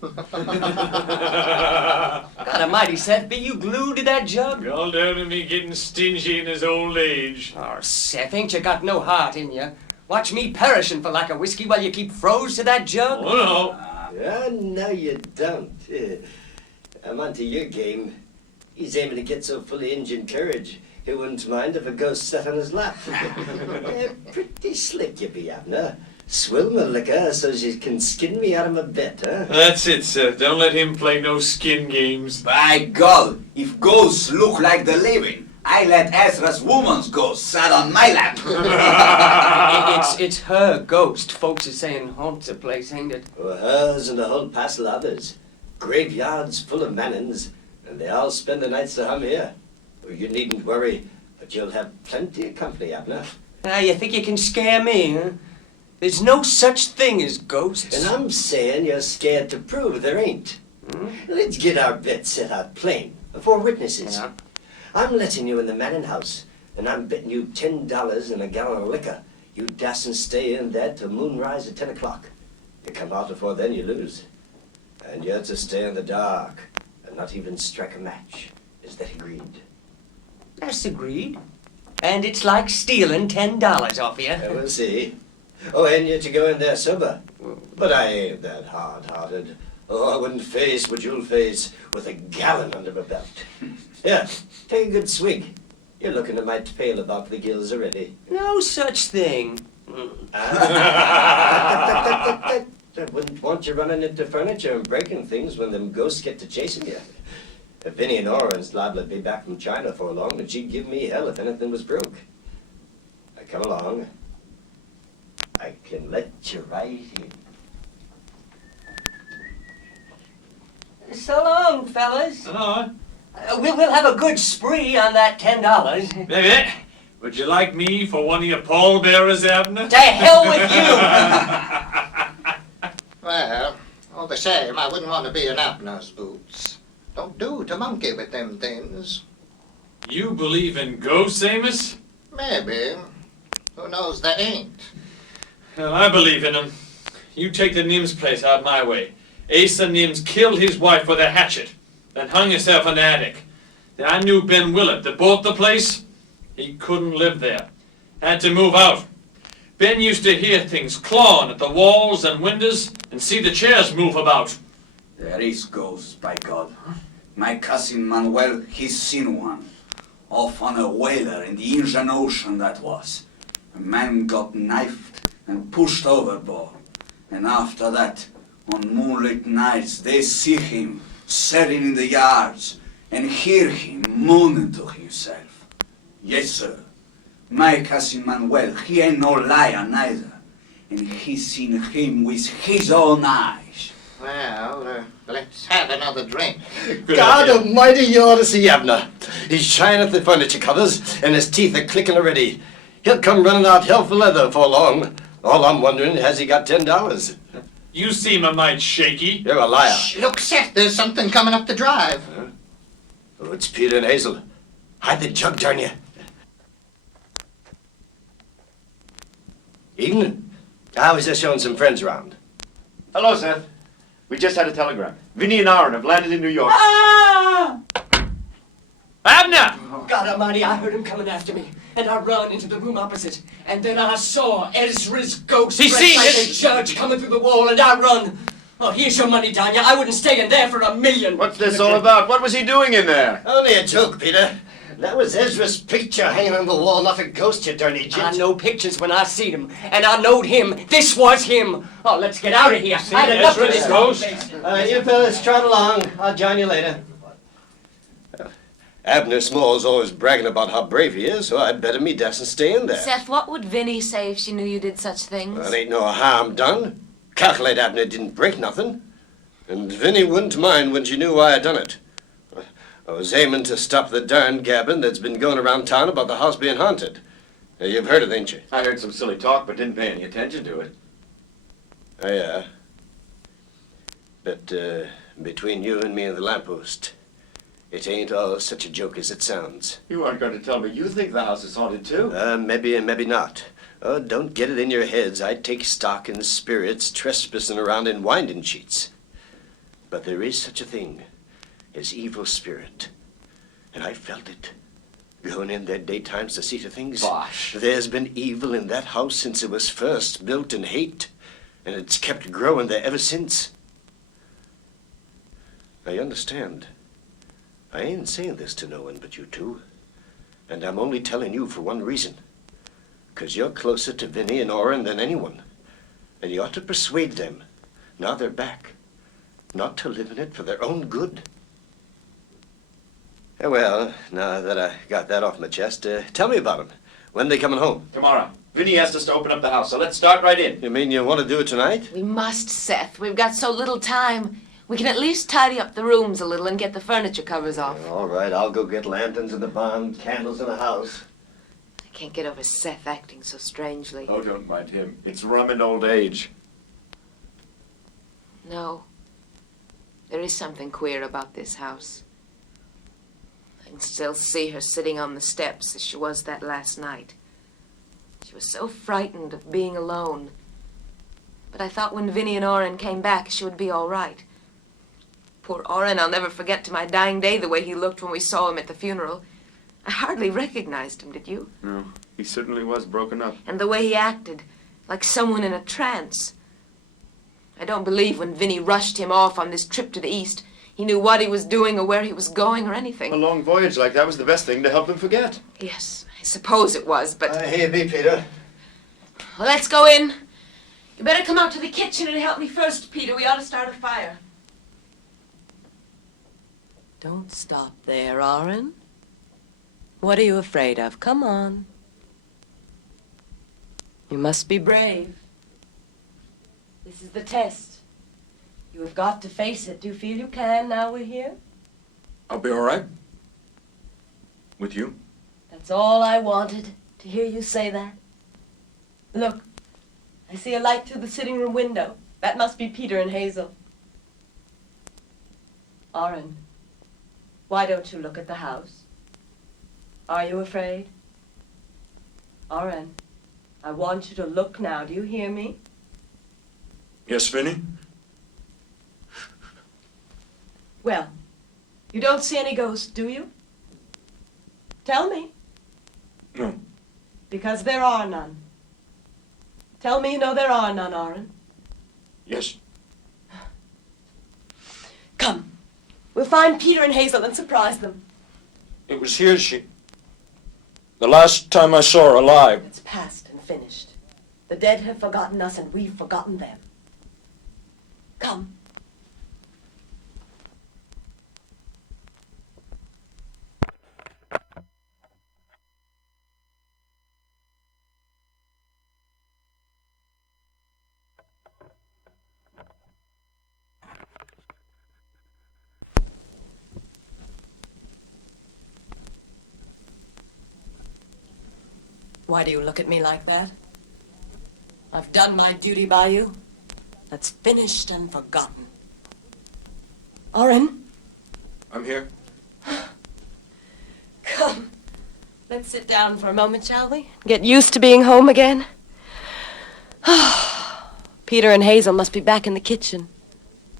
God almighty, Seth, be you glued to that jug? All down to me getting stingy in his old age. Oh, Seth, ain't you got no heart in you? Watch me perishing for lack of whiskey while you keep froze to that jug? Oh, no. No, you don't. I'm onto your game. He's aiming to get so full of Injun courage, he wouldn't mind if a ghost sat on his lap. Pretty slick you be, Abner. Swill my liquor so she can skin me out of my bed, huh? That's it, sir. Don't let him play no skin games. By God, if ghosts look like the living, I let Ezra's woman's ghost sat on my lap. It's her ghost, folks are saying haunts the place, ain't it? Well, hers and a whole passel others. Graveyards full of mannins, and they all spend the nights to hum here. Well, you needn't worry, but you'll have plenty of company, Abner. Ah, you think you can scare me, huh? There's no such thing as ghosts. And I'm saying you're scared to prove there ain't. Let's get our bet set out plain, before witnesses. Yeah. I'm letting you in the Manning house, and I'm betting you $10 and a gallon of liquor. You dasn't stay in there till moonrise at 10 o'clock. You come out before then, you lose. And you're to stay in the dark, and not even strike a match. Is that agreed? That's agreed. And it's like stealing $10 off you. We'll see. Oh, and you're to go in there sober. But I ain't that hard-hearted. Oh, I wouldn't face what you'll face with a gallon under my belt. Here, take a good swig. You're looking a mite pale about the gills already. No such thing. I wouldn't want you running into furniture and breaking things when them ghosts get to chasing you. If Vinny and Orin's liable to be back from China for long, and she'd give me hell if anything was broke. Now come along. I can let you right in. So long, fellas. Hello. We'll have a good spree on that $10. Maybe. Would you like me for one of your pallbearers, Abner? To hell with you! Well, all the same, I wouldn't want to be in Abner's boots. Don't do to monkey with them things. You believe in ghosts, Amos? Maybe. Who knows there ain't? Well, I believe in them. You take the Nim's place out my way. Asa Nims killed his wife with a hatchet, then hung himself in the attic. I knew Ben Willett that bought the place. He couldn't live there. Had to move out. Ben used to hear things clawing at the walls and windows and see the chairs move about. There is ghosts, by God. My cousin Manuel, he's seen one. Off on a whaler in the Indian Ocean, that was. A man got knifed and pushed overboard. And after that, on moonlit nights, they see him sitting in the yards and hear him moaning to himself. Yes, sir. My cousin Manuel, he ain't no liar neither. And he seen him with his own eyes. Well, let's have another drink. God almighty, you ought to see Abner. He's shying at the furniture covers, and his teeth are clicking already. He'll come running out hell for leather before long. All I'm wondering, has he got $10? You seem a mite shaky. You're a liar. Shh, look, Seth, there's something coming up the drive. Oh, it's Peter and Hazel. Hide the jug, darn you. Evening. I was just showing some friends around. Hello, Seth. We just had a telegram. Vinny and Orin have landed in New York. Ah! Abner! God almighty, I heard him coming after me, and I run into the room opposite, and then I saw Ezra's ghost He dressed seen like it. a judge coming through the wall, and I run. Oh, here's your money, Danya. I wouldn't stay in there for $1,000,000. What's this all about? What was he doing in there? Only a joke, Peter. That was Ezra's picture hanging on the wall, not a ghost, you darn idiot. I know pictures when I see him, and I knowed him. This was him. Oh, let's get out of here. I had enough of Ezra's this ghost? place. You fellas trot along. I'll join you later. Abner Small's always bragging about how brave he is, so I'd better me dasn't stay in there. Seth, what would Vinny say if she knew you did such things? Well, ain't no harm done. Calculate Abner didn't break nothing. And Vinny wouldn't mind when she knew why I done it. I was aiming to stop the darn gabbing that's been going around town about the house being haunted. You've heard it, ain't you? I heard some silly talk, but didn't pay any attention to it. Oh, yeah. But between you and me and the lamppost, it ain't all such a joke as it sounds. You aren't going to tell me you think the house is haunted, too? Maybe and maybe not. Oh, don't get it in your heads. I take stock in spirits trespassing around in winding sheets. But there is such a thing as evil spirit. And I felt it. Going in there daytimes to see to things. Bosh. There's been evil in that house since it was first built in hate. And it's kept growing there ever since. I understand. I ain't saying this to no one but you two. And I'm only telling you for one reason. 'Cause you're closer to Vinnie and Orin than anyone. And you ought to persuade them, now they're back, not to live in it for their own good. Well, now that I got that off my chest, tell me about them. When they coming home? Tomorrow. Vinny asked us to open up the house, so let's start right in. You mean you want to do it tonight? We must, Seth. We've got so little time. We can at least tidy up the rooms a little and get the furniture covers off. All right, I'll go get lanterns in the barn, candles in the house. I can't get over Seth acting so strangely. Oh, don't mind him. It's rum and old age. No. There is something queer about this house. I can still see her sitting on the steps as she was that last night. She was so frightened of being alone. But I thought when Vinnie and Orin came back, she would be all right. Poor Orin, I'll never forget to my dying day the way he looked when we saw him at the funeral. I hardly recognized him, did you? No, he certainly was broken up. And the way he acted, like someone in a trance. I don't believe when Vinnie rushed him off on this trip to the East, he knew what he was doing or where he was going or anything. A long voyage like that was the best thing to help him forget. Yes, I suppose it was, but... Here be, Peter. Well, let's go in. You better come out to the kitchen and help me first, Peter. We ought to start a fire. Don't stop there, Orin. What are you afraid of? Come on. You must be brave. This is the test. You have got to face it. Do you feel you can now we're here? I'll be all right. With you. That's all I wanted, to hear you say that. Look, I see a light through the sitting room window. That must be Peter and Hazel. Orin, why don't you look at the house? Are you afraid? Orin, I want you to look now. Do you hear me? Yes, Vinny? Well, you don't see any ghosts, do you? Tell me. No. Because there are none. Tell me you know there are none, Orin. Yes. Come. We'll find Peter and Hazel and surprise them. It was here the last time I saw her alive. It's past and finished. The dead have forgotten us and we've forgotten them. Come. Why do you look at me like that? I've done my duty by you. That's finished and forgotten. Orin? I'm here. Come. Let's sit down for a moment, shall we? Get used to being home again. Peter and Hazel must be back in the kitchen.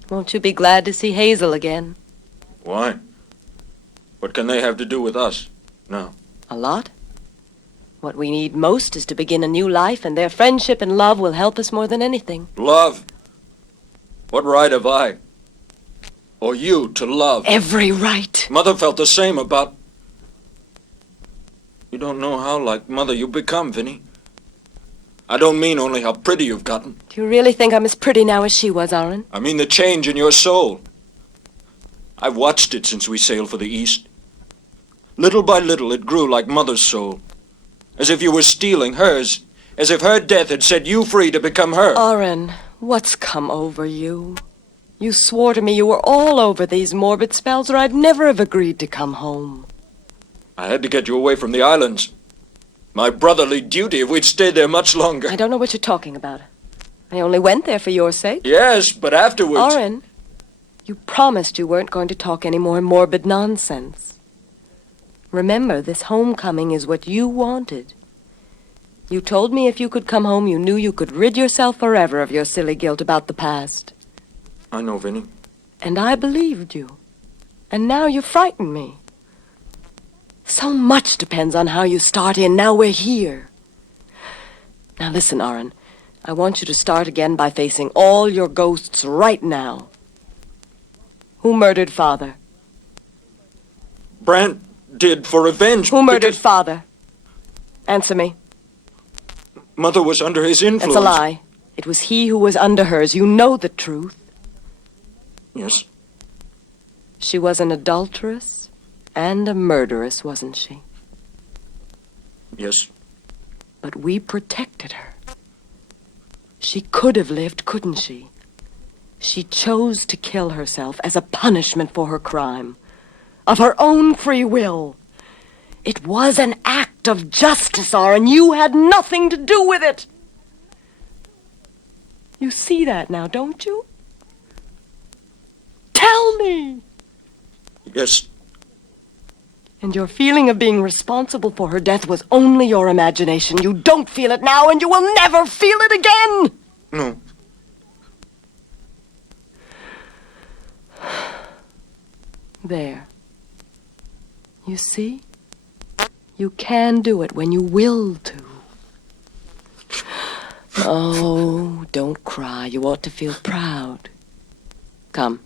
Won't you be glad to see Hazel again? Why? What can they have to do with us? No. A lot. What we need most is to begin a new life, and their friendship and love will help us more than anything. Love? What right have I? Or you to love? Every right. Mother felt the same about... You don't know how like Mother you've become, Vinny. I don't mean only how pretty you've gotten. Do you really think I'm as pretty now as she was, Orin? I mean the change in your soul. I've watched it since we sailed for the East. Little by little it grew like Mother's soul. As if you were stealing hers. As if her death had set you free to become her. Orin, what's come over you? You swore to me you were all over these morbid spells, or I'd never have agreed to come home. I had to get you away from the islands. My brotherly duty if we'd stayed there much longer. I don't know what you're talking about. I only went there for your sake. Yes, but afterwards... Orin, you promised you weren't going to talk any more morbid nonsense. Remember, this homecoming is what you wanted. You told me if you could come home, you knew you could rid yourself forever of your silly guilt about the past. I know, Vinny. And I believed you. And now you frighten me. So much depends on how you start in. Now we're here. Now listen, Orin. I want you to start again by facing all your ghosts right now. Who murdered Father? Brant did for revenge. Who murdered because Father? Answer me. Mother was under his influence. That's a lie. It was he who was under hers. You know the truth. Yes. She was an adulteress and a murderess, wasn't she? Yes. But we protected her. She could have lived, couldn't she? She chose to kill herself as a punishment for her crime. Of her own free will. It was an act of justice, Orin. You had nothing to do with it. You see that now, don't you? Tell me! Yes. And your feeling of being responsible for her death was only your imagination. You don't feel it now, and you will never feel it again! No. There. You see? You can do it when you will to. Oh, don't cry. You ought to feel proud. Come.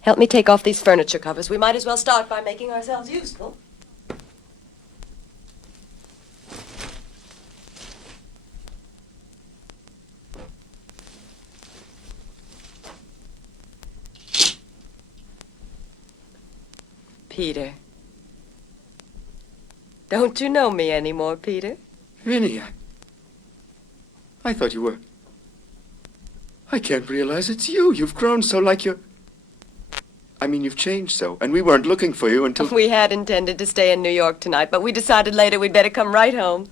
Help me take off these furniture covers. We might as well start by making ourselves useful. Peter. Don't you know me anymore, Peter? Vinny, I thought you were... I can't realize it's you. You've grown so like you're... I mean, you've changed so, and we weren't looking for you until... We had intended to stay in New York tonight, but we decided later we'd better come right home.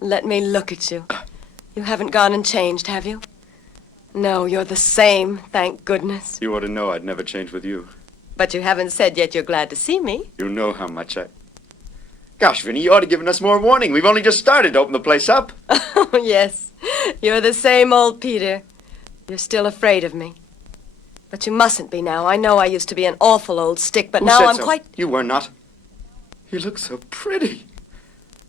Let me look at you. You haven't gone and changed, have you? No, you're the same, thank goodness. You ought to know I'd never change with you. But you haven't said yet you're glad to see me. You know how much I... Gosh, Vinny, you ought to have given us more warning. We've only just started to open the place up. Oh, yes. You're the same old Peter. You're still afraid of me. But you mustn't be now. I know I used to be an awful old stick, but Who now said I'm so? quite... You were not. You look so pretty.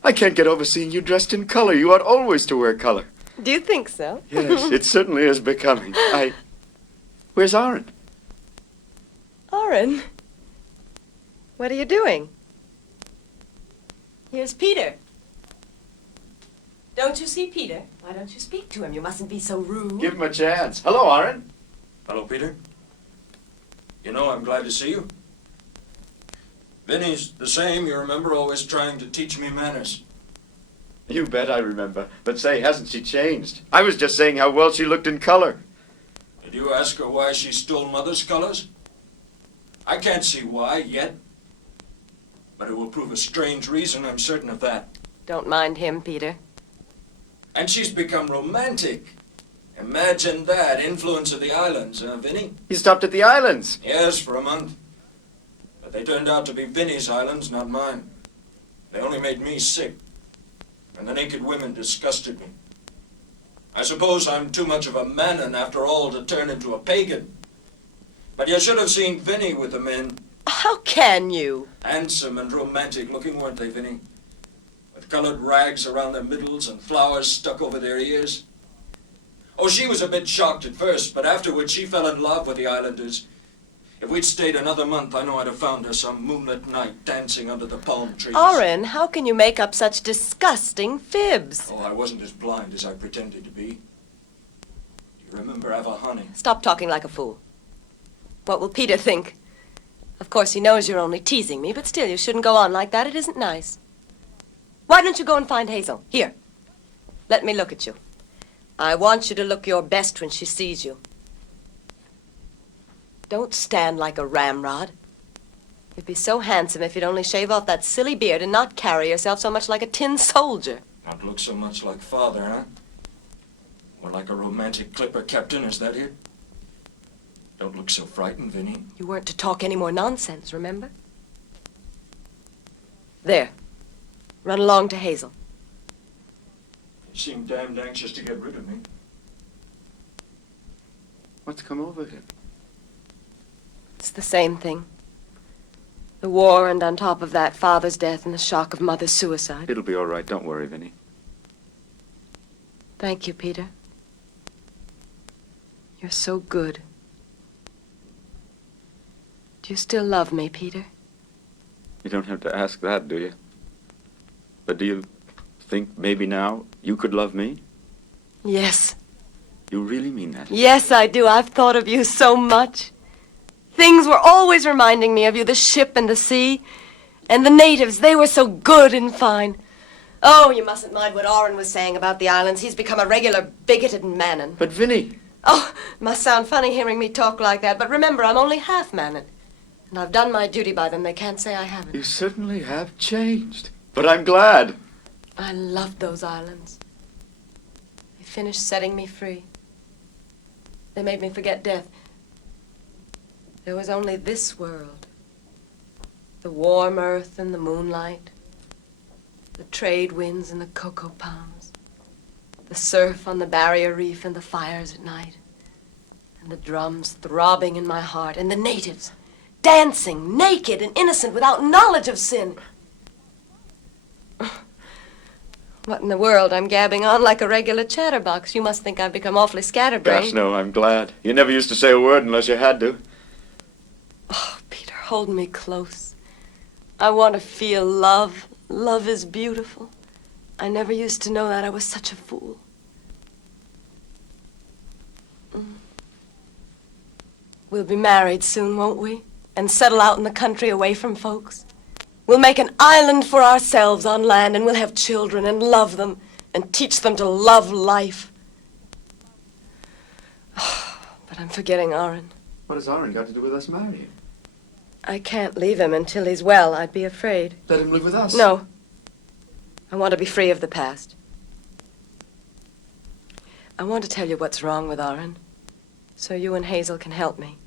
I can't get over seeing you dressed in color. You ought always to wear color. Do you think so? Yes, it certainly is becoming. Where's Orin? Orin? What are you doing? Here's Peter. Don't you see Peter? Why don't you speak to him? You mustn't be so rude. Give him a chance. Hello, Orin. Hello, Peter. You know, I'm glad to see you. Vinny's the same, you remember, always trying to teach me manners. You bet I remember. But say, hasn't she changed? I was just saying how well she looked in color. Did you ask her why she stole Mother's colors? I can't see why, yet. But it will prove a strange reason, I'm certain of that. Don't mind him, Peter. And she's become romantic. Imagine that, influence of the islands, Vinny? He stopped at the islands. Yes, for a month. But they turned out to be Vinny's islands, not mine. They only made me sick. And the naked women disgusted me. I suppose I'm too much of a Manon, after all, to turn into a pagan. But you should have seen Vinny with the men. How can you? Handsome and romantic looking, weren't they, Vinny? With colored rags around their middles and flowers stuck over their ears. Oh, she was a bit shocked at first, but afterwards she fell in love with the islanders. If we'd stayed another month, I know I'd have found her some moonlit night dancing under the palm trees. Orin, how can you make up such disgusting fibs? Oh, I wasn't as blind as I pretended to be. Do you remember Ava Honey? Stop talking like a fool. What will Peter think? Of course, he knows you're only teasing me, but still, you shouldn't go on like that. It isn't nice. Why don't you go and find Hazel? Here. Let me look at you. I want you to look your best when she sees you. Don't stand like a ramrod. You'd be so handsome if you'd only shave off that silly beard and not carry yourself so much like a tin soldier. Not look so much like Father, huh? More like a romantic clipper captain, is that it? Don't look so frightened, Vinny. You weren't to talk any more nonsense, remember? There. Run along to Hazel. You seem damned anxious to get rid of me. What's come over him? the same thing. The war, and on top of that, Father's death and the shock of Mother's suicide. It'll be all right. Don't worry, Vinny. Thank you, Peter. You're so good. Do you still love me, Peter? You don't have to ask that, do you? But do you think maybe now you could love me? Yes. You really mean that? Yes, I do. I've thought of you so much. Things were always reminding me of you, the ship and the sea. And the natives, they were so good and fine. Oh, you mustn't mind what Orin was saying about the islands. He's become a regular bigoted Mannon. But Vinny... Oh, it must sound funny hearing me talk like that, but remember, I'm only half Mannon. And I've done my duty by them. They can't say I haven't. You certainly have changed. But I'm glad. I loved those islands. They finished setting me free. They made me forget death. There was only this world. The warm earth and the moonlight. The trade winds and the cocoa palms. The surf on the barrier reef and the fires at night. And the drums throbbing in my heart. And the natives dancing, naked and innocent, without knowledge of sin. What in the world? I'm gabbing on like a regular chatterbox. You must think I've become awfully scatterbrained. Gosh, no, I'm glad. You never used to say a word unless you had to. Oh, Peter, hold me close. I want to feel love. Love is beautiful. I never used to know that. I was such a fool. We'll be married soon, won't we? And settle out in the country away from folks. We'll make an island for ourselves on land, and we'll have children and love them and teach them to love life. But I'm forgetting Orin. What has Orin got to do with us marrying? I can't leave him until he's well. I'd be afraid. Let him live with us? No. I want to be free of the past. I want to tell you what's wrong with Orin, so you and Hazel can help me.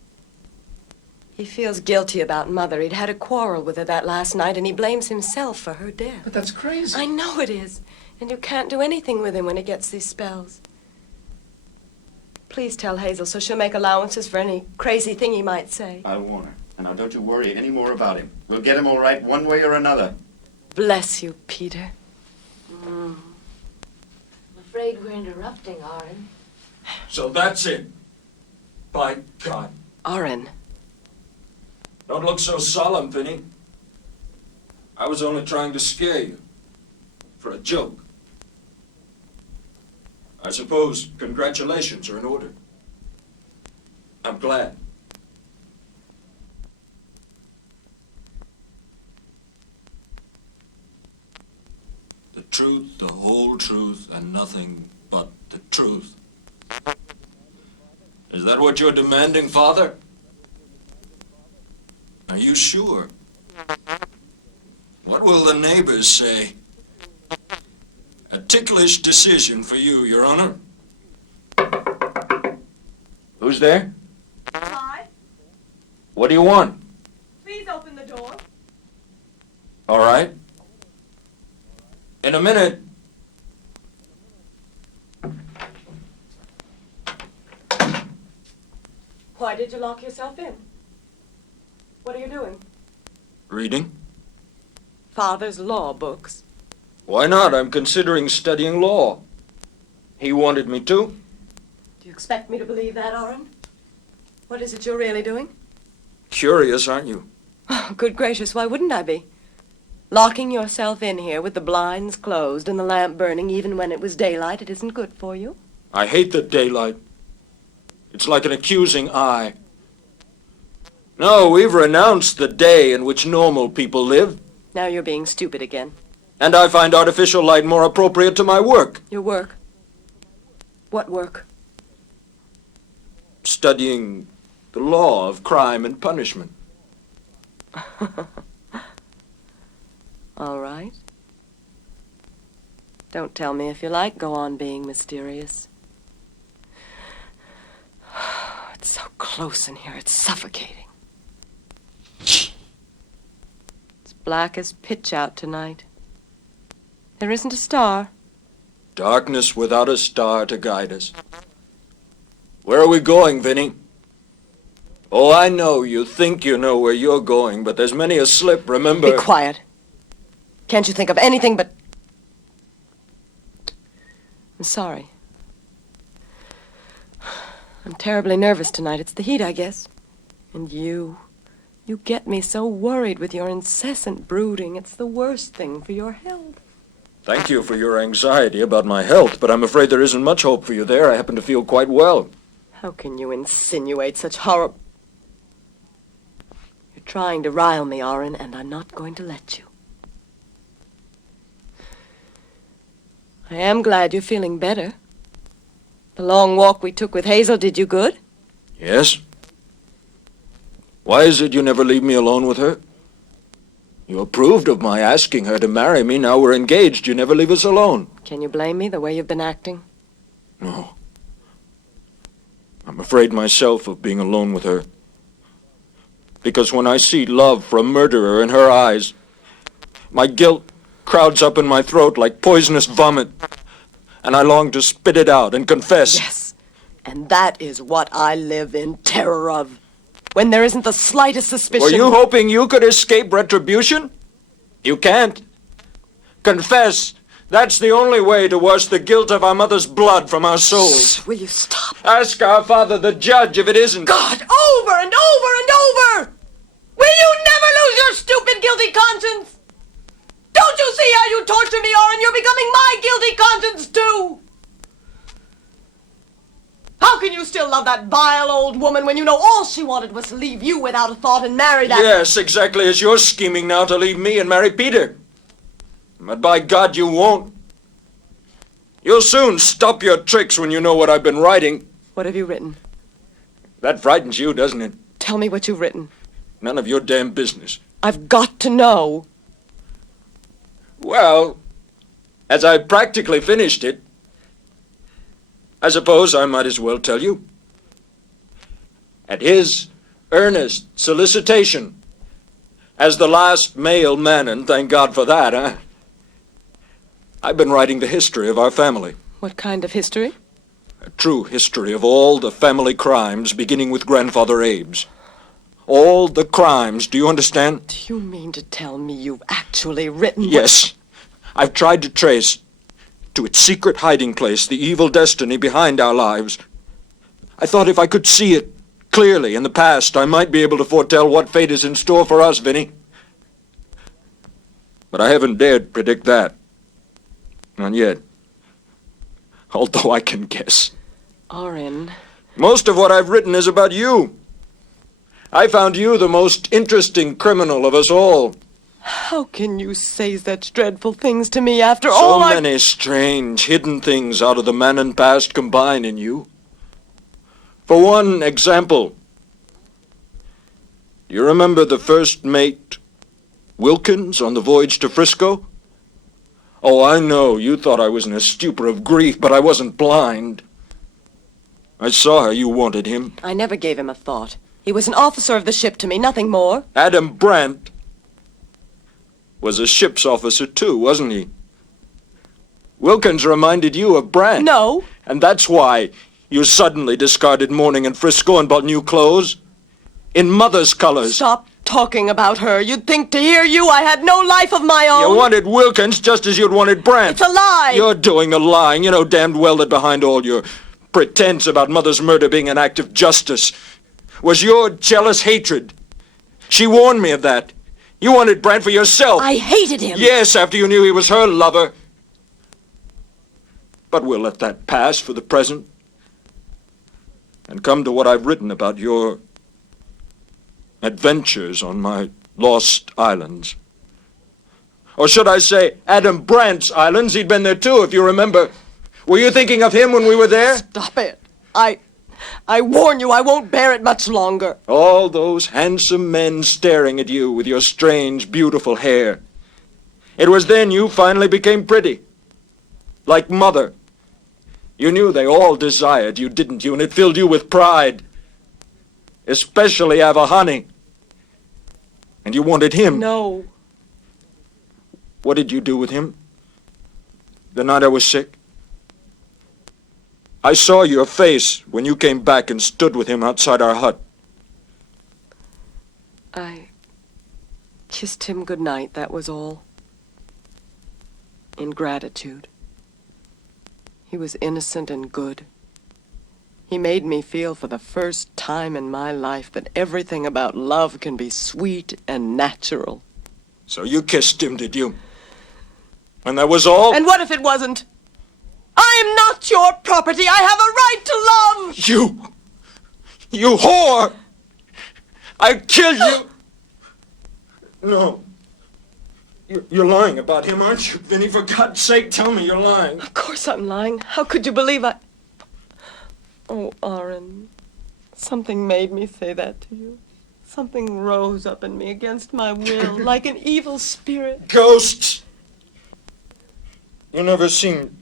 He feels guilty about Mother. He'd had a quarrel with her that last night, and he blames himself for her death. But that's crazy. I know it is. And you can't do anything with him when he gets these spells. Please tell Hazel so she'll make allowances for any crazy thing he might say. I'll warn her. And now don't you worry any more about him. We'll get him all right one way or another. Bless you, Peter. I'm afraid we're interrupting, Orin. So that's it. By God. Orin. Don't look so solemn, Vinny. I was only trying to scare you. For a joke. I suppose congratulations are in order. I'm glad. The truth, the whole truth, and nothing but the truth. Is that what you're demanding, Father? Are you sure? What will the neighbors say? A ticklish decision for you, Your Honor. Who's there? Hi. What do you want? Please open the door. All right. In a minute. Why did you lock yourself in? What are you doing? Reading. Father's law books. Why not? I'm considering studying law. He wanted me to. Do you expect me to believe that, Orin? What is it you're really doing? Curious, aren't you? Oh, good gracious, why wouldn't I be? Locking yourself in here with the blinds closed and the lamp burning even when it was daylight, it isn't good for you. I hate the daylight. It's like an accusing eye. No, we've renounced the day in which normal people live. Now you're being stupid again. And I find artificial light more appropriate to my work. Your work? What work? Studying the law of crime and punishment. All right. Don't tell me if you like. Go on being mysterious. It's so close in here, it's suffocating. It's black as pitch out tonight. There isn't a star. Darkness without a star to guide us. Where are we going, Vinny? Oh, I know you think you know where you're going, but there's many a slip, remember? Be quiet. Can't you think of anything but... I'm sorry. I'm terribly nervous tonight. It's the heat, I guess. And you get me so worried with your incessant brooding. It's the worst thing for your health. Thank you for your anxiety about my health, but I'm afraid there isn't much hope for you there. I happen to feel quite well. How can you insinuate such horrible... You're trying to rile me, Orin, and I'm not going to let you. I am glad you're feeling better. The long walk we took with Hazel did you good? Yes? Why is it you never leave me alone with her? You approved of my asking her to marry me. Now we're engaged. You never leave us alone. Can you blame me the way you've been acting? No. I'm afraid myself of being alone with her. Because when I see love for a murderer in her eyes, my guilt crowds up in my throat like poisonous vomit, and I long to spit it out and confess. Yes, and that is what I live in terror of. When there isn't the slightest suspicion... Were you hoping you could escape retribution? You can't. Confess. That's the only way to wash the guilt of our mother's blood from our souls. Shh, will you stop? Ask our Father, the judge, if it isn't. God, over and over and over! Will you never lose your stupid, guilty conscience? Don't you see how you torture me, Orin? You're becoming my guilty conscience, too! How can you still love that vile old woman when you know all she wanted was to leave you without a thought and marry that... Yes, exactly as you're scheming now to leave me and marry Peter. But by God, you won't. You'll soon stop your tricks when you know what I've been writing. What have you written? That frightens you, doesn't it? Tell me what you've written. None of your damn business. I've got to know. Well, as I practically finished it, I suppose I might as well tell you. At his earnest solicitation, as the last male Manon, thank God for that, I've been writing the history of our family. What kind of history? A true history of all the family crimes, beginning with Grandfather Abe's. All the crimes, do you understand? Do you mean to tell me you've actually written... Yes. I've tried to trace to its secret hiding place the evil destiny behind our lives. I thought if I could see it clearly in the past, I might be able to foretell what fate is in store for us, Vinny. But I haven't dared predict that. Not yet. Although I can guess. Orin. Most of what I've written is about you. I found you the most interesting criminal of us all. How can you say such dreadful things to me after all So many strange, hidden things out of the Manon past combine in you. For one example, do you remember the first mate, Wilkins, on the voyage to Frisco? Oh, I know, you thought I was in a stupor of grief, but I wasn't blind. I saw how you wanted him. I never gave him a thought. He was an officer of the ship to me, nothing more. Adam Brandt was a ship's officer too, wasn't he? Wilkins reminded you of Brandt. No. And that's why you suddenly discarded mourning in Frisco and bought new clothes. In Mother's colors. Stop talking about her. You'd think to hear you I had no life of my own. You wanted Wilkins just as you'd wanted Brandt. It's a lie. You're doing the lying. You know damned well that behind all your pretense about Mother's murder being an act of justice was your jealous hatred. She warned me of that. You wanted Brandt for yourself. I hated him. Yes, after you knew he was her lover. But we'll let that pass for the present and come to what I've written about your adventures on my lost islands. Or should I say, Adam Brandt's islands? He'd been there too, if you remember. Were you thinking of him when we were there? Stop it. I warn you, I won't bear it much longer. All those handsome men staring at you with your strange, beautiful hair. It was then you finally became pretty. Like Mother. You knew they all desired you, didn't you? And it filled you with pride. Especially Avahani. And you wanted him. No. What did you do with him? The night I was sick? I saw your face when you came back and stood with him outside our hut. I kissed him goodnight, that was all. In gratitude. He was innocent and good. He made me feel for the first time in my life that everything about love can be sweet and natural. So you kissed him, did you? And that was all? And what if it wasn't? I am not your property. I have a right to love. You whore! I'd kill you! No. You're lying about him, aren't you, Vinny? For God's sake, tell me you're lying. Of course I'm lying. How could you believe I... Oh, Orin, something made me say that to you. Something rose up in me against my will, like an evil spirit. Ghosts! You never seemed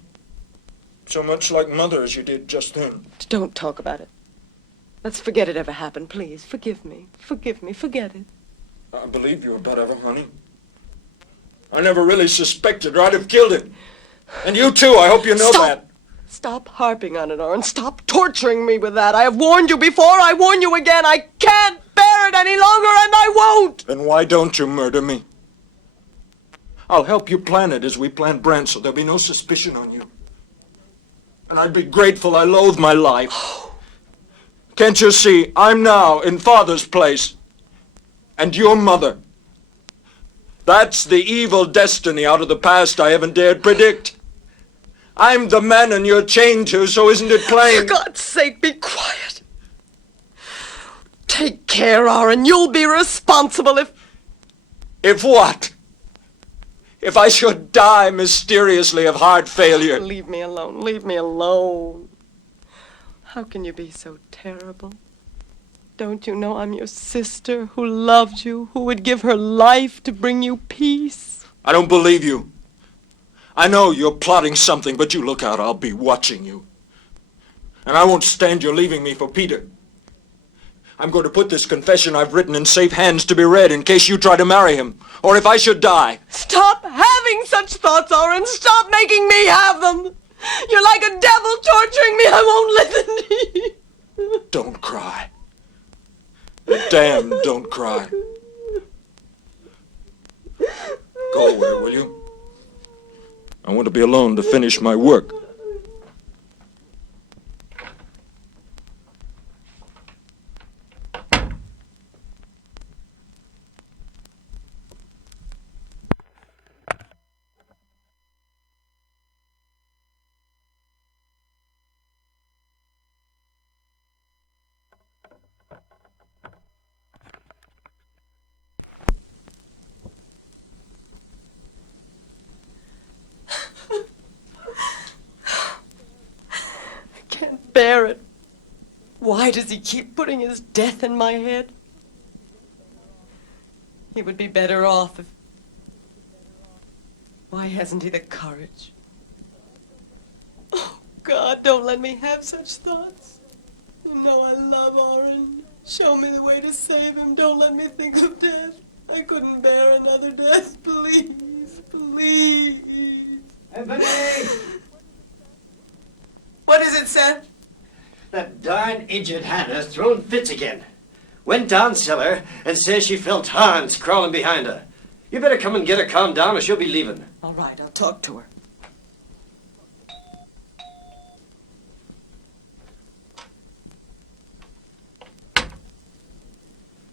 so much like Mother as you did just then. Don't talk about it. Let's forget it ever happened, please. Forgive me. Forgive me. Forget it. I believe you about ever, honey. I never really suspected, or I'd have killed him. And you too, I hope you know that. Stop harping on it, Orin. Stop torturing me with that. I have warned you before. I warn you again. I can't bear it any longer, and I won't. Then why don't you murder me? I'll help you plan it as we planned Brent, so there'll be no suspicion on you. And I'd be grateful. I loathe my life. Can't you see? I'm now in Father's place. And your mother. That's the evil destiny out of the past I haven't dared predict. I'm the man and you're chained to, so isn't it plain? For God's sake, be quiet. Take care, Orin. You'll be responsible if... If what? If I should die mysteriously of heart failure? Leave me alone. Leave me alone. How can you be so terrible? Don't you know I'm your sister who loved you, who would give her life to bring you peace? I don't believe you. I know you're plotting something, but you look out, I'll be watching you. And I won't stand you leaving me for Peter. I'm going to put this confession I've written in safe hands to be read in case you try to marry him, or if I should die. Stop having such thoughts, Orin. Stop making me have them. You're like a devil torturing me. I won't listen to you. Don't cry. Damn, don't cry. Go away, will you? I want to be alone to finish my work. Bear it. Why does he keep putting his death in my head? He would be better off if... Why hasn't he the courage? Oh, God, don't let me have such thoughts. You know I love Orin. Show me the way to save him. Don't let me think of death. I couldn't bear another death. Please, please. Ebony! What is it, Seth? That darn idiot Hannah's thrown fits again. Went down cellar and says she felt Hans crawling behind her. You better come and get her calmed down or she'll be leaving. All right, I'll talk to her.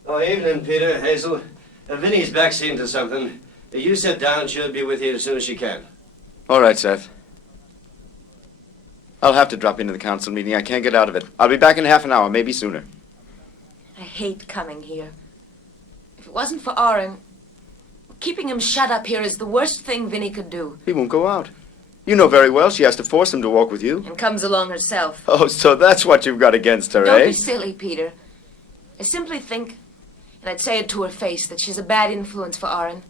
Oh, evening, Peter, Hazel. Vinny's back seeing to something. You sit down, she'll be with you as soon as she can. All right, Seth. I'll have to drop into the council meeting. I can't get out of it. I'll be back in half an hour, maybe sooner. I hate coming here. If it wasn't for Orin, keeping him shut up here is the worst thing Vinny could do. He won't go out. You know very well she has to force him to walk with you. And comes along herself. Oh, so that's what you've got against her, Don't eh? be silly, Peter. I simply think, and I'd say it to her face, that she's a bad influence for Orin.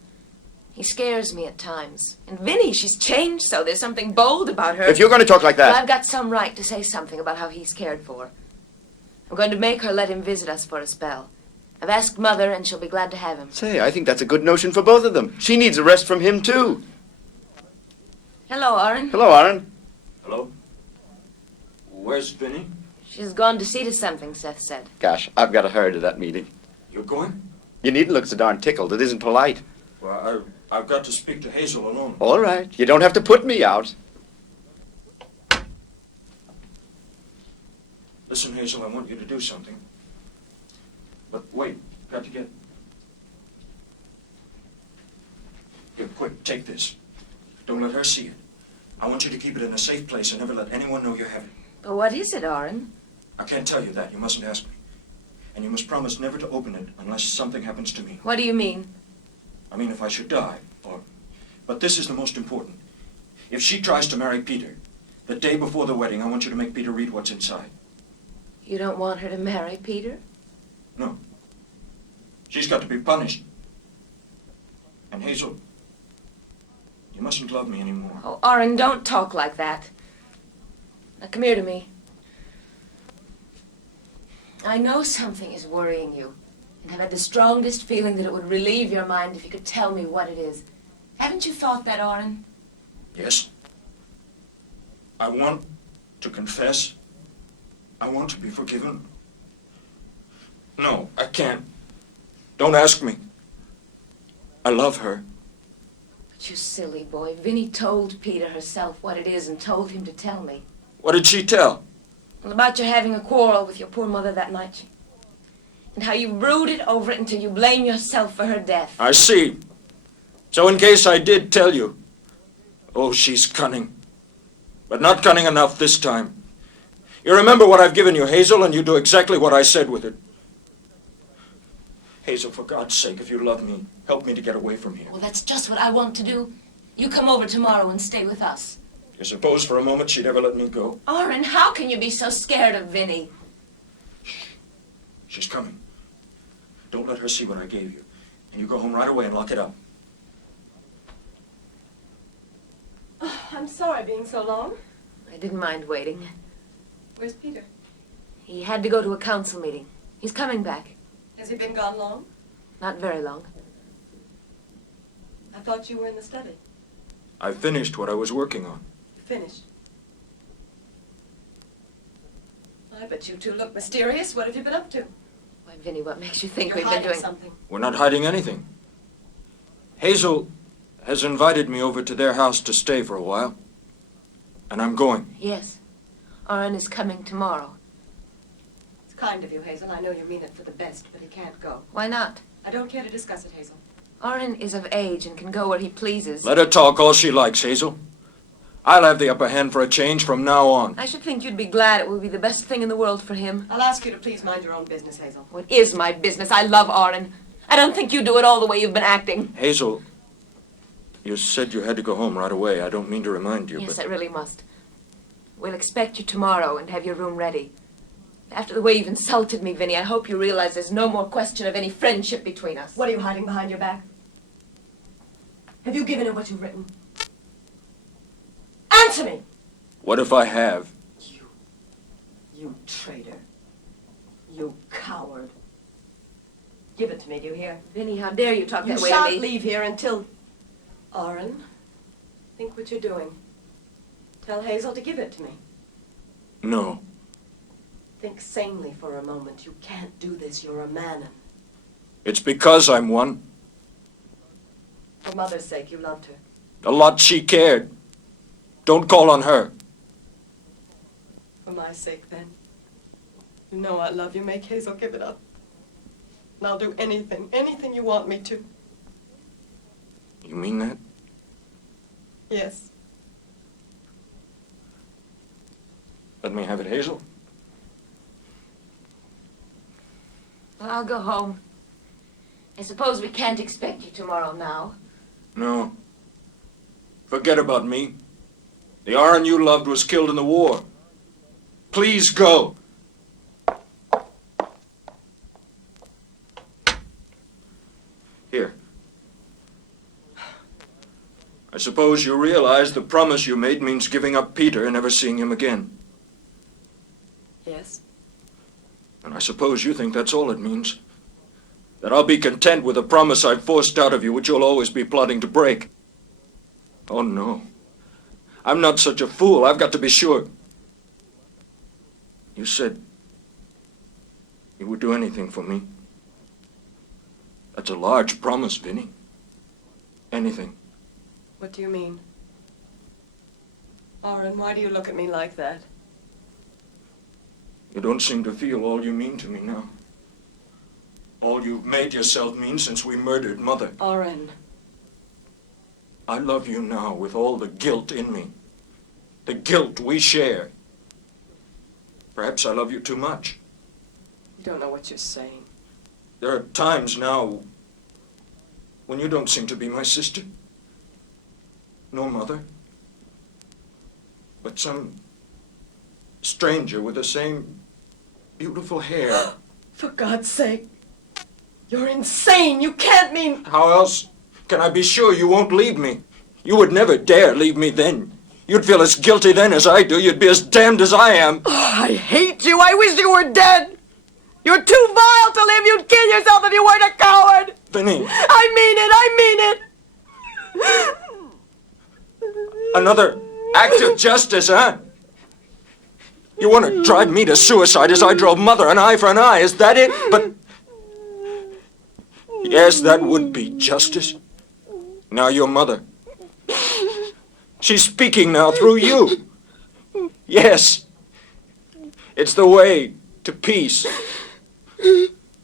He scares me at times. And Vinny, she's changed so there's something bold about her. If you're going to talk like that... Well, I've got some right to say something about how he's cared for. I'm going to make her let him visit us for a spell. I've asked Mother, and she'll be glad to have him. Say, I think that's a good notion for both of them. She needs a rest from him, too. Hello, Orin. Hello, Orin. Hello? Where's Vinny? She's gone to see to something, Seth said. Gosh, I've got to hurry to that meeting. You're going? You needn't look so darn tickled. It isn't polite. Well, I've got to speak to Hazel alone. All right. You don't have to put me out. Listen, Hazel, I want you to do something. But wait, got to get... Here, quick, take this. Don't let her see it. I want you to keep it in a safe place and never let anyone know you have it. But what is it, Orin? I can't tell you that. You mustn't ask me. And you must promise never to open it unless something happens to me. What do you mean? I mean, if I should die, or... But this is the most important. If she tries to marry Peter, the day before the wedding, I want you to make Peter read what's inside. You don't want her to marry Peter? No. She's got to be punished. And Hazel, you mustn't love me anymore. Oh, Orin, don't talk like that. Now, come here to me. I know something is worrying you, and I've had the strongest feeling that it would relieve your mind if you could tell me what it is. Haven't you thought that, Orin? Yes. I want to confess. I want to be forgiven. No, I can't. Don't ask me. I love her. But you silly boy. Vinnie told Peter herself what it is and told him to tell me. What did she tell? Well, about your having a quarrel with your poor mother that night. And how you brooded over it until you blame yourself for her death. I see. So in case I did tell you. Oh, she's cunning. But not cunning enough this time. You remember what I've given you, Hazel, and you do exactly what I said with it. Hazel, for God's sake, if you love me, help me to get away from here. Well, that's just what I want to do. You come over tomorrow and stay with us. You suppose for a moment she'd ever let me go? Orin, how can you be so scared of Vinnie? Shh. She's coming. Don't let her see what I gave you. And you go home right away and lock it up. Oh, I'm sorry being so long. I didn't mind waiting. Where's Peter? He had to go to a council meeting. He's coming back. Has he been gone long? Not very long. I thought you were in the study. I finished what I was working on. Finished. I bet you two look mysterious. What have you been up to? Why, Vinnie, what makes you think You're we've been hiding doing something. We're not hiding anything. Hazel has invited me over to their house to stay for a while. And I'm going. Yes. Orin is coming tomorrow. It's kind of you, Hazel. I know you mean it for the best, but he can't go. Why not? I don't care to discuss it, Hazel. Orin is of age and can go where he pleases. Let her talk all she likes, Hazel. I'll have the upper hand for a change from now on. I should think you'd be glad. It would be the best thing in the world for him. I'll ask you to please mind your own business, Hazel. What is my business? I love Orin. I don't think you do it all the way you've been acting. Hazel, you said you had to go home right away. I don't mean to remind you, Yes, but... I really must. We'll expect you tomorrow and have your room ready. After the way you've insulted me, Vinnie, I hope you realize there's no more question of any friendship between us. What are you hiding behind your back? Have you given him what you've written? Answer me! What if I have? You traitor. You coward. Give it to me, do you hear? Vinnie, how dare you talk You that way to shan't me? leave here until... Orin, think what you're doing. Tell Hazel to give it to me. No. Think sanely for a moment. You can't do this. You're a man. It's because I'm one. For Mother's sake, you loved her. A lot she cared. Don't call on her. For my sake, then. You know I love you. Make Hazel give it up. And I'll do anything you want me to. You mean that? Yes. Let me have it, Hazel. Well, I'll go home. I suppose we can't expect you tomorrow now. No. Forget about me. The Orin you loved was killed in the war. Please go. Here. I suppose you realize the promise you made means giving up Peter and never seeing him again. Yes. And I suppose you think that's all it means. That I'll be content with a promise I've forced out of you, which you'll always be plotting to break. Oh, no. I'm not such a fool. I've got to be sure. You said you would do anything for me. A That's a large promise, Vinny. Anything. What do you mean? Orin, why do you look at me like that? You don't seem to feel all you mean to me now. All you've made yourself mean since we murdered Mother. Orin. I love you now with all the guilt in me. The guilt we share. Perhaps I love you too much. You don't know what you're saying. There are times now when you don't seem to be my sister. No mother. But some stranger with the same beautiful hair. For God's sake. You're insane. You can't mean... How else can I be sure you won't leave me? You would never dare leave me then. You'd feel as guilty then as I do. You'd be as damned as I am. Oh, I hate you. I wish you were dead. You're too vile to live. You'd kill yourself if you weren't a coward. Vinny. I mean it. Another act of justice, huh? You want to drive me to suicide as I drove Mother an eye for an eye, is that it? But... yes, that would be justice. Now your Mother. She's speaking now through you. Yes. It's the way to peace.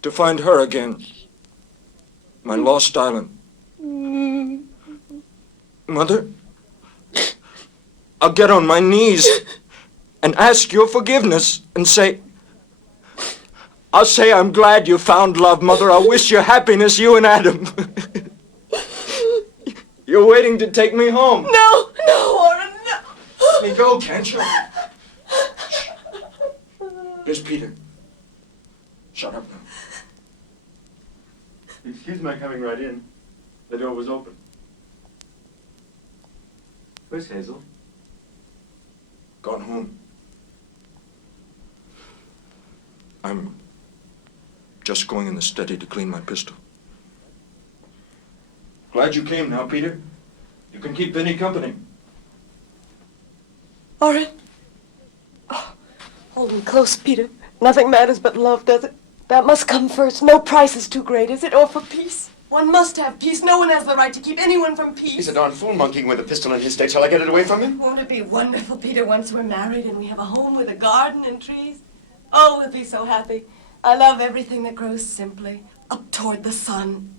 To find her again. My lost island. Mother, I'll get on my knees and ask your forgiveness and say, I'll say I'm glad you found love, Mother. I wish you happiness, you and Adam. You're waiting to take me home. No, Orin, no. Let me go, can't you? Here's Peter. Shut up now. Excuse my coming right in. The door was open. Where's Hazel? Gone home. I'm just going in the study to clean my pistol. Glad you came now, Peter. You can keep Vinny company. Orin. Oh, hold me close, Peter. Nothing matters but love, does it? That must come first. No price is too great, is it? Or for peace? One must have peace. No one has the right to keep anyone from peace. He's a darn fool monkeying with a pistol in his state. Shall I get it away from him? Won't it be wonderful, Peter, once we're married and we have a home with a garden and trees? Oh, we'll be so happy. I love everything that grows simply, up toward the sun.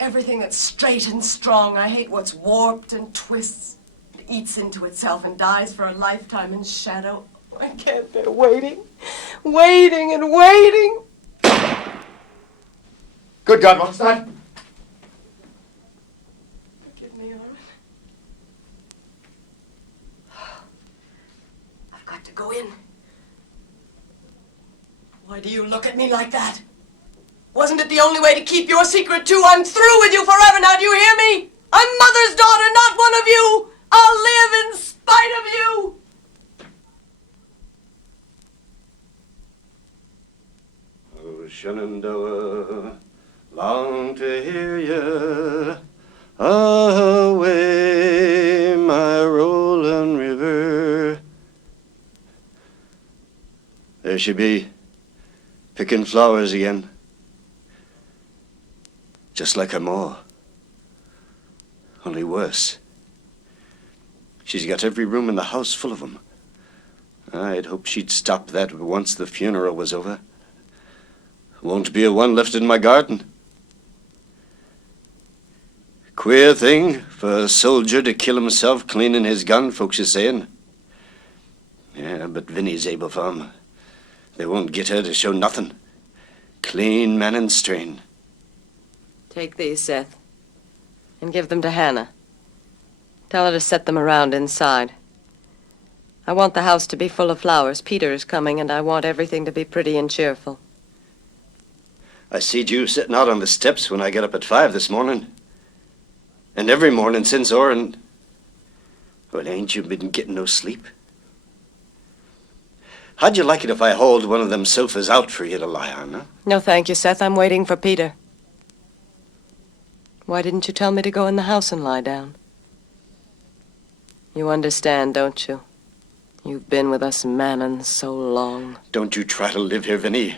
Everything that's straight and strong. I hate what's warped and twists. It eats into itself and dies for a lifetime in shadow. I can't bear waiting. Waiting and waiting. Good God, what's that? Forgive me, Orin. I've got to go in. Why do you look at me like that? Wasn't it the only way to keep your secret, too? I'm through with you forever now, do you hear me? I'm Mother's daughter, not one of you! I'll live in spite of you! Oh, Shenandoah, long to hear ya, away, my rolling river. There she be, picking flowers again. Just like her ma, only worse. She's got every room in the house full of 'em. I'd hoped she'd stop that once the funeral was over. Won't be a one left in my garden. Queer thing for a soldier to kill himself cleaning his gun, folks is saying. Yeah, but Vinny's able for 'em. They won't get her to show nothing. Clean man and strain. Take these, Seth, and give them to Hannah. Tell her to set them around inside. I want the house to be full of flowers. Peter is coming, and I want everything to be pretty and cheerful. I seed you sitting out on the steps when I got up at 5 this morning. And every morning since Orin... Well, ain't you been getting no sleep? How'd you like it if I hauled one of them sofas out for you to lie on, huh? No, thank you, Seth. I'm waiting for Peter. Why didn't you tell me to go in the house and lie down? You understand, don't you? You've been with us Manon so long. Don't you try to live here, Vinny.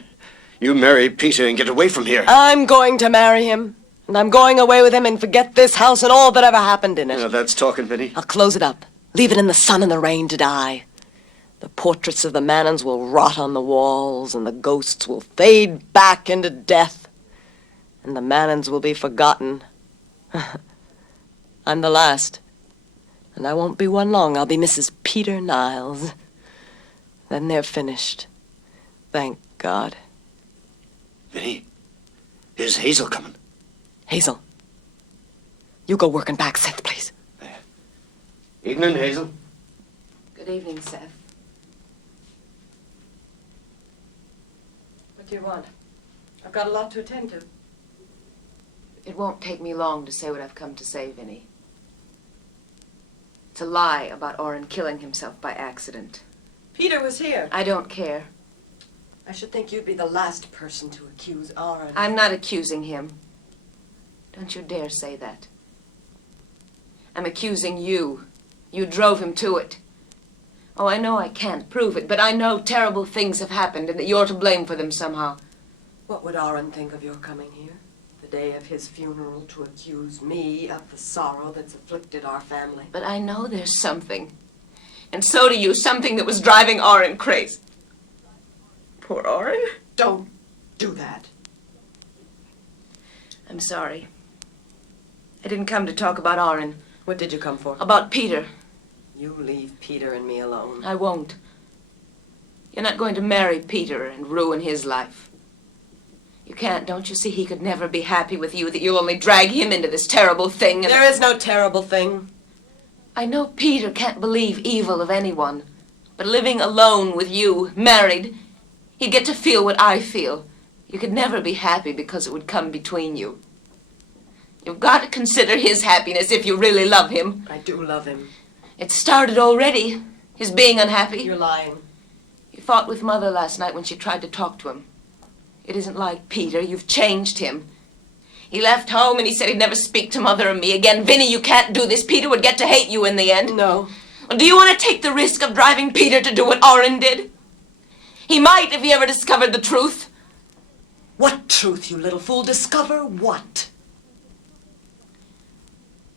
You marry Peter and get away from here. I'm going to marry him. And I'm going away with him and forget this house and all that ever happened in it. Now that's talking, Vinny. I'll close it up. Leave it in the sun and the rain to die. The portraits of the Mannons will rot on the walls, and the ghosts will fade back into death. And the Mannons will be forgotten. I'm the last. And I won't be one long. I'll be Mrs. Peter Niles. Then they're finished. Thank God. Vinny, here's Hazel coming. Hazel, you go working back, Seth, please. Evening, Hazel. Good evening, Seth. What do you want? I've got a lot to attend to. It won't take me long to say what I've come to say, Vinny. It's a lie about Orin killing himself by accident. Peter was here. I don't care. I should think you'd be the last person to accuse Orin. I'm not accusing him. Don't you dare say that. I'm accusing you. You drove him to it. Oh, I know I can't prove it, but I know terrible things have happened and that you're to blame for them somehow. What would Orin think of your coming here? The day of his funeral to accuse me of the sorrow that's afflicted our family. But I know there's something. And so do you, something that was driving Orin crazy. Poor Orin. Don't do that. I'm sorry. I didn't come to talk about Orin. What did you come for? About Peter. You leave Peter and me alone. I won't. You're not going to marry Peter and ruin his life. You can't, don't you see? He could never be happy with you, that you'll only drag him into this terrible thing. There is no terrible thing. I know Peter can't believe evil of anyone, but living alone with you, married, he'd get to feel what I feel. You could never be happy because it would come between you. You've got to consider his happiness if you really love him. I do love him. It started already, his being unhappy. You're lying. You fought with Mother last night when she tried to talk to him. It isn't like Peter. You've changed him. He left home and he said he'd never speak to Mother or me again. Vinny, you can't do this. Peter would get to hate you in the end. No. Well, do you want to take the risk of driving Peter to do what Orin did? He might if he ever discovered the truth. What truth, you little fool? Discover what?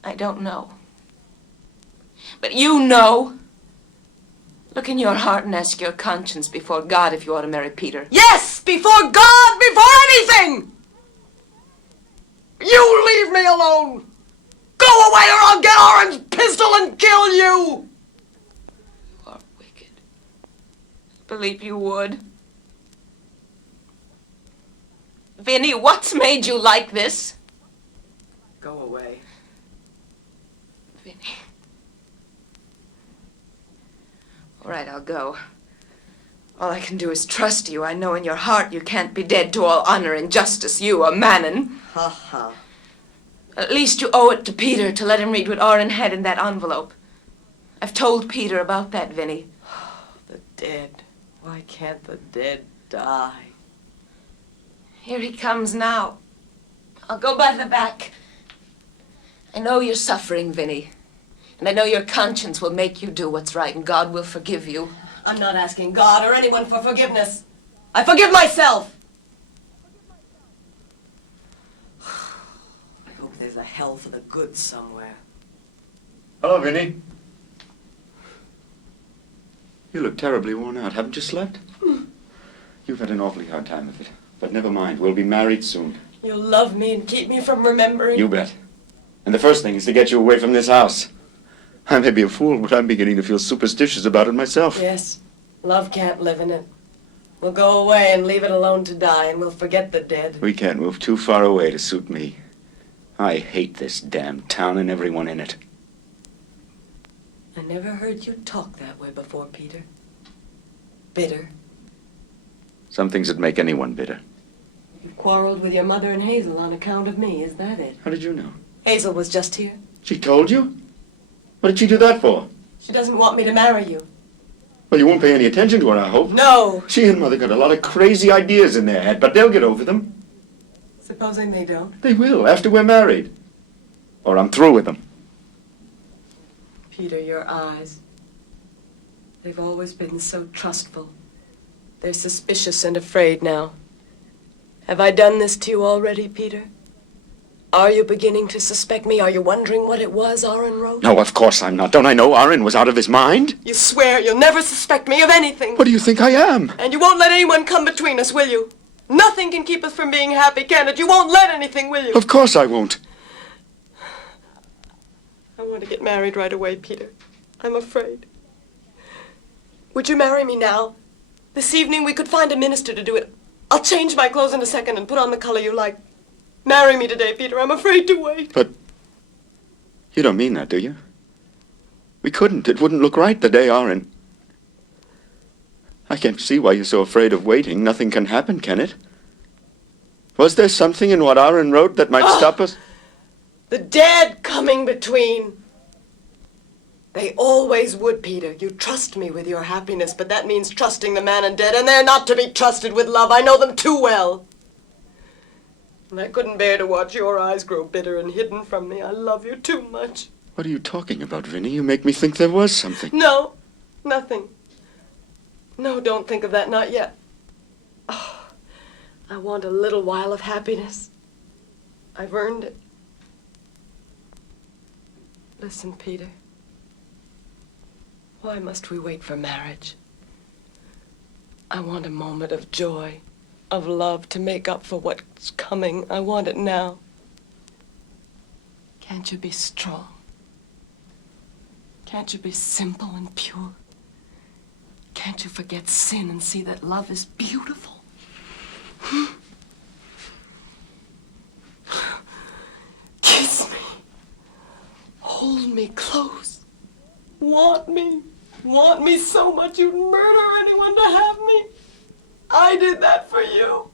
I don't know. But you know. Look in your heart and ask your conscience before God if you ought to marry Peter. Yes! Before God! Before anything! You leave me alone! Go away or I'll get Orin's pistol and kill you! You are wicked. I believe you would. Vinny, what's made you like this? Go away. Vinny. All right, I'll go. All I can do is trust you. I know in your heart you can't be dead to all honor and justice, you, a Mannon. Ha ha. At least you owe it to Peter to let him read what Orin had in that envelope. I've told Peter about that, Vinny. The dead. Why can't the dead die? Here he comes now. I'll go by the back. I know you're suffering, Vinny. And I know your conscience will make you do what's right, and God will forgive you. I'm not asking God or anyone for forgiveness. I forgive myself. I hope there's a hell for the good somewhere. Hello, Vinny. You look terribly worn out. Haven't you slept? You've had an awfully hard time of it. But never mind. We'll be married soon. You'll love me and keep me from remembering. You bet. And the first thing is to get you away from this house. I may be a fool, but I'm beginning to feel superstitious about it myself. Yes. Love can't live in it. We'll go away and leave it alone to die, and we'll forget the dead. We can't move too far away to suit me. I hate this damn town and everyone in it. I never heard you talk that way before, Peter. Bitter. Some things would make anyone bitter. You quarreled with your mother and Hazel on account of me, is that it? How did you know? Hazel was just here. She told you? What did she do that for? She doesn't want me to marry you. Well, you won't pay any attention to her, I hope. No. She and Mother got a lot of crazy ideas in their head, but they'll get over them. Supposing they don't? They will, after we're married. Or I'm through with them. Peter, your eyes. They've always been so trustful. They're suspicious and afraid now. Have I done this to you already, Peter? Are you beginning to suspect me? Are you wondering what it was Orin wrote? No, of course I'm not. Don't I know Orin was out of his mind? You swear you'll never suspect me of anything. What do you think I am? And you won't let anyone come between us, will you? Nothing can keep us from being happy, can it? You won't let anything, will you? Of course I won't. I want to get married right away, Peter. I'm afraid. Would you marry me now? This evening we could find a minister to do it. I'll change my clothes in a second and put on the color you like. Marry me today, Peter. I'm afraid to wait. But you don't mean that, do you? We couldn't. It wouldn't look right the day Orin. I can't see why you're so afraid of waiting. Nothing can happen, can it? Was there something in what Orin wrote that might stop us? The dead coming between. They always would, Peter. You trust me with your happiness, but that means trusting the man and dead, and they're not to be trusted with love. I know them too well. And I couldn't bear to watch your eyes grow bitter and hidden from me. I love you too much. What are you talking about, Vinny? You make me think there was something. No, nothing. No, don't think of that, not yet. Oh, I want a little while of happiness. I've earned it. Listen, Peter. Why must we wait for marriage? I want a moment of joy, of love to make up for what's coming. I want it now. Can't you be strong? Can't you be simple and pure? Can't you forget sin and see that love is beautiful? Kiss me. Hold me close. Want me so much you'd murder anyone to have me. I did that for you.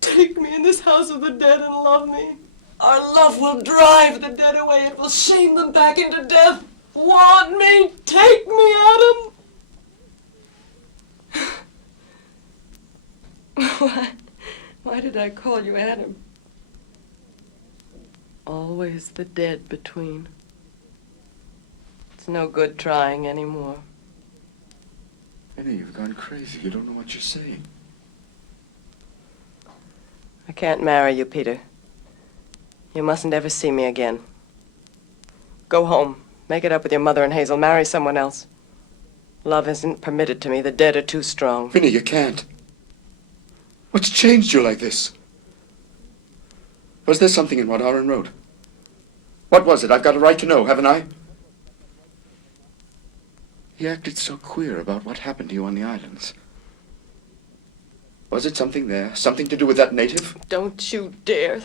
Take me in this house of the dead and love me. Our love will drive the dead away. It will shame them back into death. Want me? Take me, Adam. Why did I call you Adam? Always the dead between. It's no good trying anymore. Vinny, you've gone crazy. You don't know what you're saying. I can't marry you, Peter. You mustn't ever see me again. Go home. Make it up with your mother and Hazel. Marry someone else. Love isn't permitted to me. The dead are too strong. Vinny, you can't. What's changed you like this? Was there something in what Orin wrote? What was it? I've got a right to know, haven't I? He acted so queer about what happened to you on the islands. Was it something there? Something to do with that native? Don't you dare.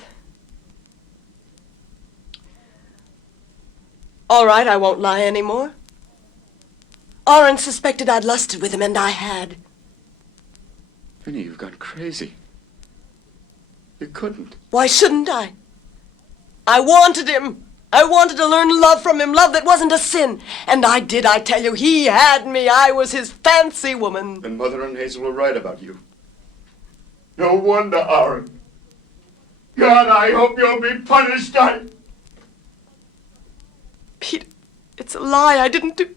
All right, I won't lie anymore. Orin suspected I'd lusted with him, and I had. Vinny, you've gone crazy. You couldn't. Why shouldn't I? I wanted him. I wanted to learn love from him, love that wasn't a sin. And I did, I tell you. He had me. I was his fancy woman. And Mother and Hazel were right about you. No wonder, Orin. God, I hope you'll be punished. Peter, it's a lie. I didn't do...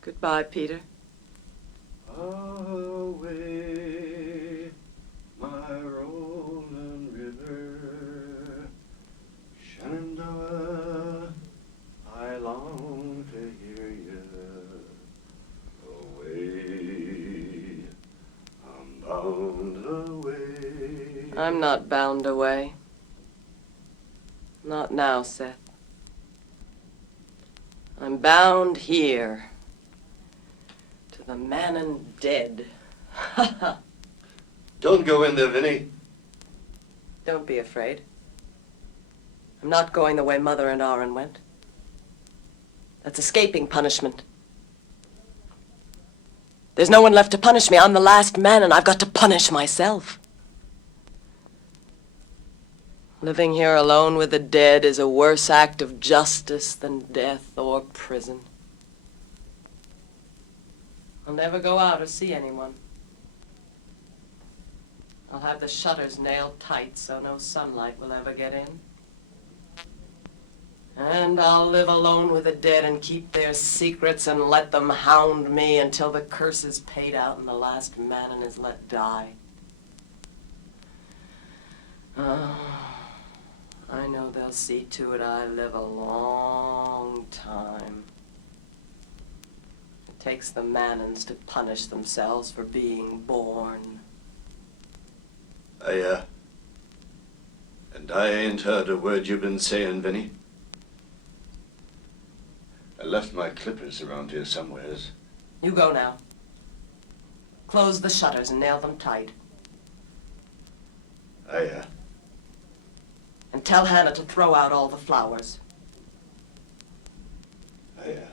Goodbye, Peter. Away, my rolling river, Shenandoah, I long to hear you. Away, I'm bound away. I'm not bound away. Not now, Seth. I'm bound here. To the man and dead. Don't go in there, Vinny. Don't be afraid. I'm not going the way Mother and Orin went. That's escaping punishment. There's no one left to punish me. I'm the last man, and I've got to punish myself. Living here alone with the dead is a worse act of justice than death or prison. I'll never go out or see anyone. I'll have the shutters nailed tight so no sunlight will ever get in. And And I'll live alone with the dead and keep their secrets and let them hound me until the curse is paid out and the last man is let die. Oh, I know they'll see to it I live a long time. It takes the Mannons to punish themselves for being born. And I ain't heard a word you've been saying, Vinny. I left my clippers around here somewheres. You go now. Close the shutters and nail them tight. And tell Hannah to throw out all the flowers. Yeah.